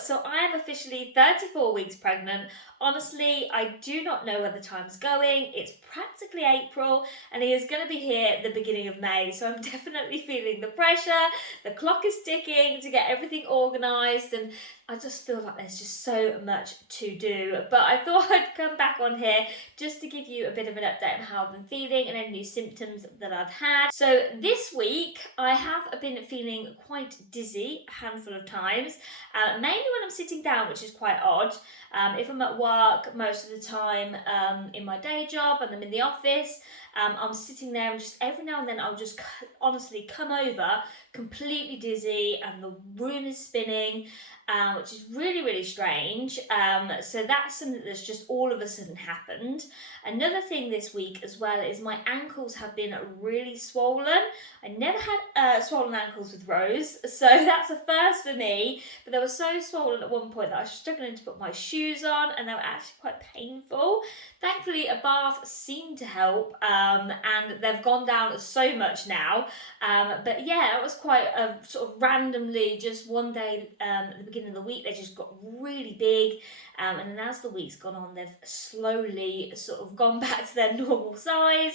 So I am officially 34 weeks pregnant. Honestly, I do not know where the time's going. It's practically April and he is going to be here at the beginning of May. So I'm definitely feeling the pressure. The clock is ticking to get everything organised, and I just feel like there's just so much to do. But I thought I'd come back on here just to give you a bit of an update on how I've been feeling and any new symptoms that I've had. So this week I have been feeling quite dizzy a handful of times, mainly when I'm sitting down, which is quite odd. If I'm at work most of the time in my day job and I'm in the office, I'm sitting there and just every now and then I'll just honestly come over completely dizzy and the room is spinning, which is really, really strange. So that's something that's just all of a sudden happened. Another thing this week as well is my ankles have been really swollen. I never had swollen ankles with Rose, so that's a first for me, but they were so swollen at one point that I was struggling to put my shoes on and they were actually quite painful. Thankfully a bath seemed to help, and they've gone down so much now, but yeah, it was quite a sort of randomly, just one day at the beginning of the week they just got really big, and then as the week's gone on they've slowly sort of gone back to their normal size,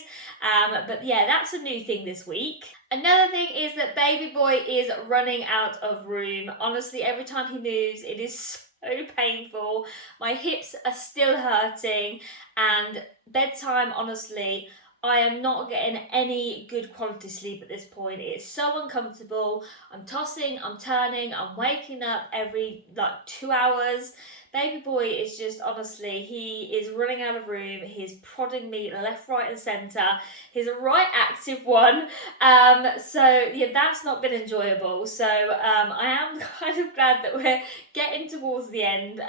but yeah, that's a new thing this week. Another thing is that baby boy is running out of room. Honestly, every time he moves it is so painful. My hips are still hurting, and bedtime, honestly, I am not getting any good quality sleep at this point. It's so uncomfortable. I'm tossing, I'm turning, I'm waking up every 2 hours. Baby boy is just, honestly, he is running out of room. He's prodding me left, right and centre. He's a right active one. So yeah, that's not been enjoyable. So I am kind of glad that we're getting towards the end,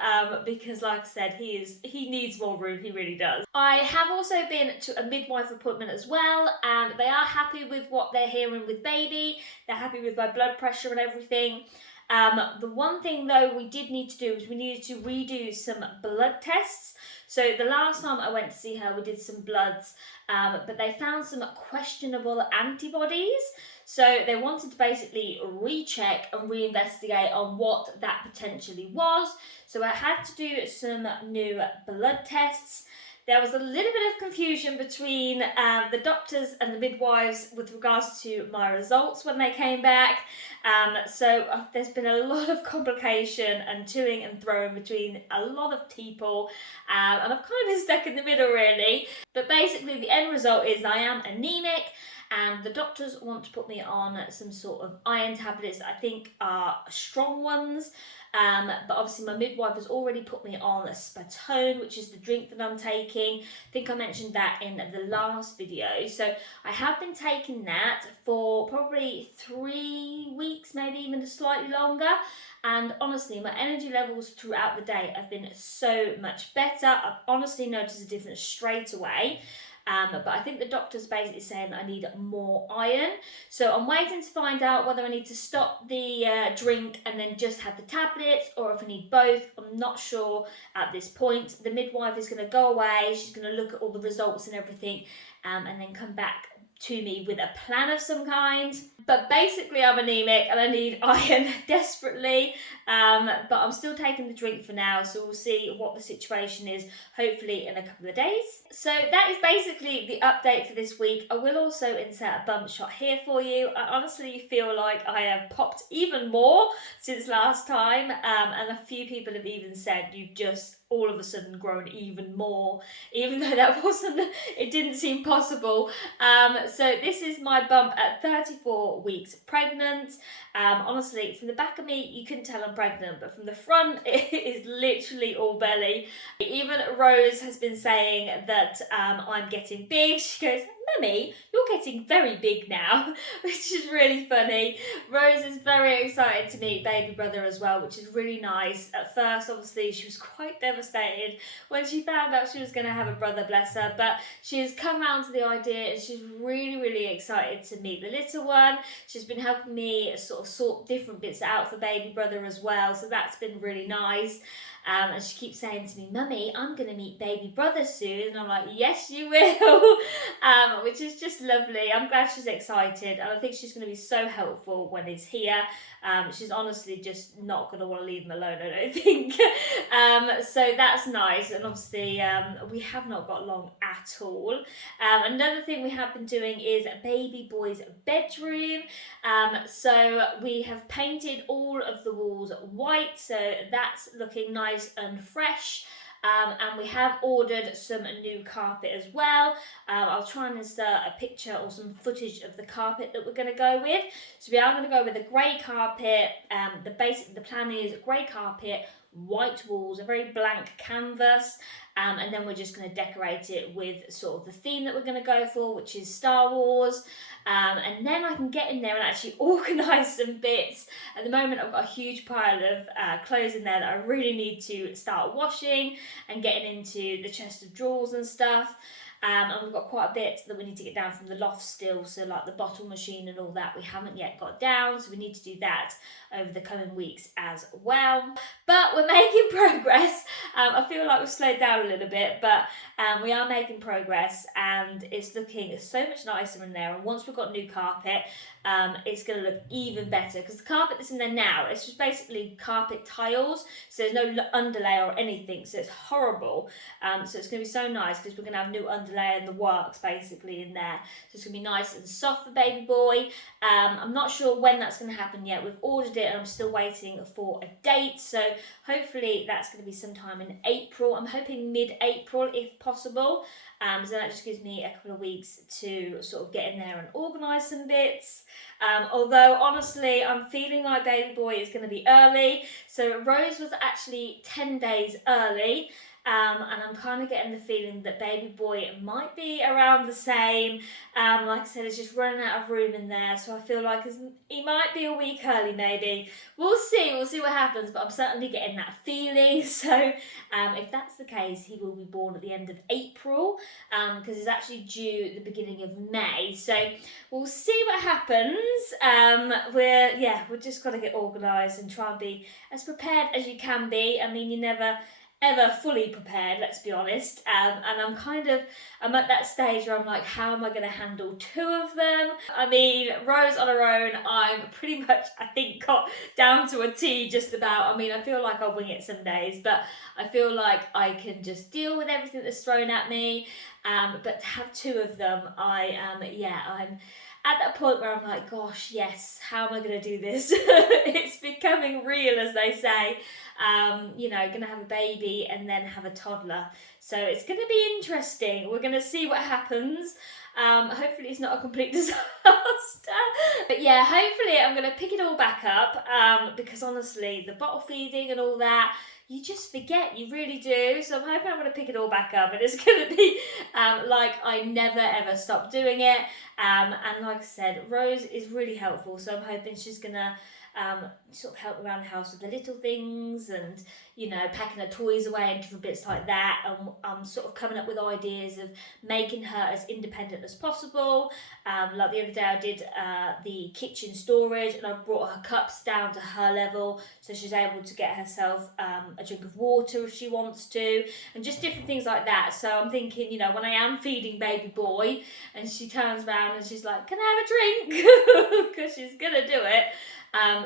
because like I said, he needs more room, he really does. I have also been to a midwife appointment as well, and they are happy with what they're hearing with baby. They're happy with my blood pressure and everything. The one thing though we did need to do is we needed to redo some blood tests. So the last time I went to see her we did some bloods, but they found some questionable antibodies. So they wanted to basically recheck and reinvestigate on what that potentially was. So I had to do some new blood tests. There was a little bit of confusion between the doctors and the midwives with regards to my results when they came back. So there's been a lot of complication and toing and throwing between a lot of people, and I've kind of been stuck in the middle really. But basically the end result is I am anemic, and the doctors want to put me on some sort of iron tablets that I think are strong ones. But obviously my midwife has already put me on a spatone, which is the drink that I'm taking. I think I mentioned that in the last video. So I have been taking that for probably 3 weeks, maybe even slightly longer. And honestly, my energy levels throughout the day have been so much better. I've honestly noticed a difference straight away. But I think the doctor's basically saying that I need more iron. So I'm waiting to find out whether I need to stop the drink and then just have the tablets, or if I need both. I'm not sure at this point. The midwife is going to go away. She's going to look at all the results and everything, and then come back to me with a plan of some kind. But basically I'm anemic and I need iron desperately, but I'm still taking the drink for now, so we'll see what the situation is hopefully in a couple of days. So that is basically the update for this week. I will also insert a bump shot here for you. I honestly feel like I have popped even more since last time, and a few people have even said you've just all of a sudden grown even more, even though that it didn't seem possible. So this is my bump at 34 weeks pregnant. Honestly, from the back of me you couldn't tell I'm pregnant, but from the front it is literally all belly. Even Rose has been saying that I'm getting big. She goes, "Mummy, you're getting very big now," which is really funny. Rose is very excited to meet baby brother as well, which is really nice. At first, obviously, she was quite devastated when she found out she was going to have a brother, bless her, but she has come around to the idea and she's really, really excited to meet the little one. She's been helping me sort of sort different bits out for baby brother as well, so that's been really nice. and she keeps saying to me, "Mummy, I'm going to meet baby brother soon," and I'm like, "Yes, you will," which is just lovely. I'm glad she's excited, and I think she's going to be so helpful when he's here. She's honestly just not going to want to leave him alone, I don't think. So that's nice, and obviously we have not got long at all. Another thing we have been doing is baby boy's bedroom. So we have painted all of the walls white, so that's looking nice and fresh. And we have ordered some new carpet as well. I'll try and insert a picture or some footage of the carpet that we're going to go with. So we are going to go with a grey carpet. The plan is grey carpet, white walls, a very blank canvas, and then we're just going to decorate it with sort of the theme that we're going to go for, which is Star Wars. And then I can get in there and actually organise some bits. At the moment I've got a huge pile of clothes in there that I really need to start washing and getting into the chest of drawers and stuff. And we've got quite a bit that we need to get down from the loft still, so like the bottle machine and all that we haven't yet got down, so we need to do that over the coming weeks as well. But we're making progress. I feel like we've slowed down a little bit, but we are making progress, and it's looking so much nicer in there. And once we've got new carpet, it's going to look even better, because the carpet that's in there now, it's just basically carpet tiles, so there's no underlay or anything, so it's horrible. So it's going to be so nice, because we're going to have new underlay and the works basically in there, so it's going to be nice and soft for baby boy. I'm not sure when that's going to happen yet. We've ordered it and I'm still waiting for a date, so hopefully that's going to be sometime in April. I'm hoping mid-April if possible. So that just gives me a couple of weeks to sort of get in there and organise some bits. Although honestly I'm feeling like baby boy is going to be early. So Rose was actually 10 days early. And I'm kind of getting the feeling that baby boy might be around the same. Like I said, it's just running out of room in there, so I feel like he might be a week early maybe. We'll see what happens, but I'm certainly getting that feeling. So if that's the case, he will be born at the end of April, because he's actually due at the beginning of May. So we'll see what happens. We're just got to get organised and try and be as prepared as you can be. I mean, you never ever fully prepared, let's be honest, and I'm at that stage where I'm like, how am I going to handle two of them? I mean, Rose on her own, I'm pretty much, I think, got down to a T just about. I mean, I feel like I'll wing it some days, but I feel like I can just deal with everything that's thrown at me. But to have two of them, I'm at that point where I'm like, gosh, yes, how am I going to do this? It's becoming real, as they say. Going to have a baby and then have a toddler. So it's going to be interesting. We're going to see what happens. Hopefully it's not a complete disaster. But yeah, hopefully I'm going to pick it all back up, because honestly, the bottle feeding and all that, you just forget, you really do. So I'm hoping I'm going to pick it all back up, and it's going to be like I never ever stop doing it. And like I said, Rose is really helpful, so I'm hoping she's going to sort of help around the house with the little things, and packing her toys away and different bits like that. And I'm sort of coming up with ideas of making her as independent as possible. Like the other day I did the kitchen storage, and I brought her cups down to her level, so she's able to get herself a drink of water if she wants to, and just different things like that. So I'm thinking, when I am feeding baby boy and she turns around and she's like, "Can I have a drink?" because she's gonna do it.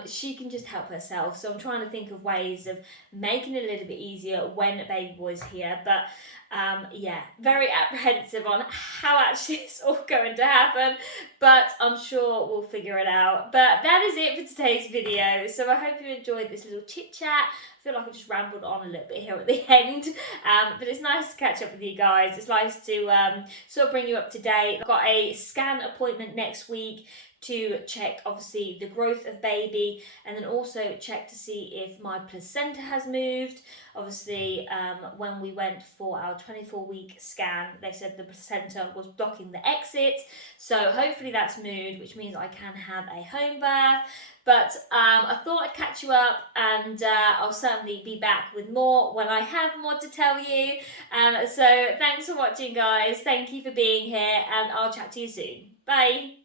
She can just help herself. So I'm trying to think of ways of making it a little bit easier when baby boy's here. But very apprehensive on how actually it's all going to happen. But I'm sure we'll figure it out. But that is it for today's video. So I hope you enjoyed this little chit chat. I feel like I just rambled on a little bit here at the end. But it's nice to catch up with you guys. It's nice to sort of bring you up to date. I've got a scan appointment next week to check obviously the growth of baby, and then also check to see if my placenta has moved. Obviously when we went for our 24-week scan, they said the placenta was blocking the exit, so hopefully that's moved, which means I can have a home birth. But I thought I'd catch you up, and I'll certainly be back with more when I have more to tell you. So thanks for watching, guys. Thank you for being here, and I'll chat to you soon. Bye.